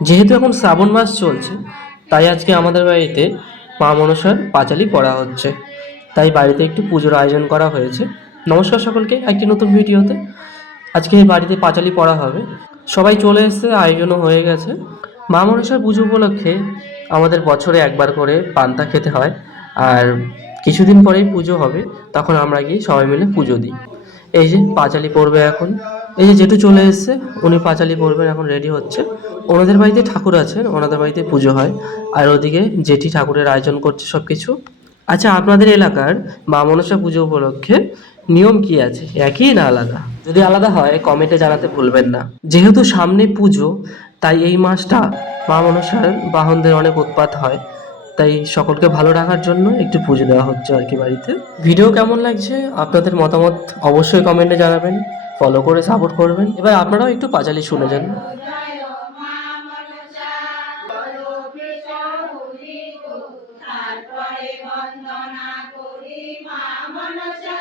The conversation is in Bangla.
যেহেতু এখন শ্রাবণ মাস চলছে, তাই আজকে আমাদের বাড়িতে মা মনসার পাঁচালি পড়া হচ্ছে। তাই বাড়িতে একটু পুজোর আয়োজন করা হয়েছে। নমস্কার সকলকে একটি নতুন ভিডিওতে। আজকে এই বাড়িতে পাঁচালি পড়া হবে, সবাই চলে এসেছে, আয়োজনও হয়ে গেছে। মা মনসার পুজো উপলক্ষে আমাদের বছরে একবার করে পান্তা খেতে হয়। আর কিছুদিন পরেই পুজো হবে, তখন আমরা গিয়ে সবাই মিলে পুজো দিই। এই যে পাঁচালি পড়বে এখন, এই যে জেঠু চলে এসেছে, উনি পাঁচালি পড়বেন, এখন রেডি হচ্ছে। ওনাদের বাড়িতে ঠাকুর আছেন, ওনাদের বাড়িতে পুজো হয়। আর ওদিকে জেঠি ঠাকুরের আয়োজন করছে সব কিছু। আচ্ছা, আপনাদের এলাকার মা মনসা পুজো উপলক্ষে নিয়ম কি আছে, একই না আলাদা? যদি আলাদা হয় কমেন্টে জানাতে ভুলবেন না। যেহেতু সামনে পুজো, তাই এই মাসটা মা মনসার বাহনদের অনেক উৎপাত হয়। তাই সকলকে ভালো রাখার জন্য একটু পুজো দেওয়া হচ্ছে আর কি বাড়িতে। ভিডিও কেমন লাগছে আপনাদের মতামত অবশ্যই কমেন্টে জানাবেন, ফলো করে সাপোর্ট করবেন। এবার আপনারাও একটু পাঁচালি শুনে যান। তারপরে বন্দনা করি মা মনসা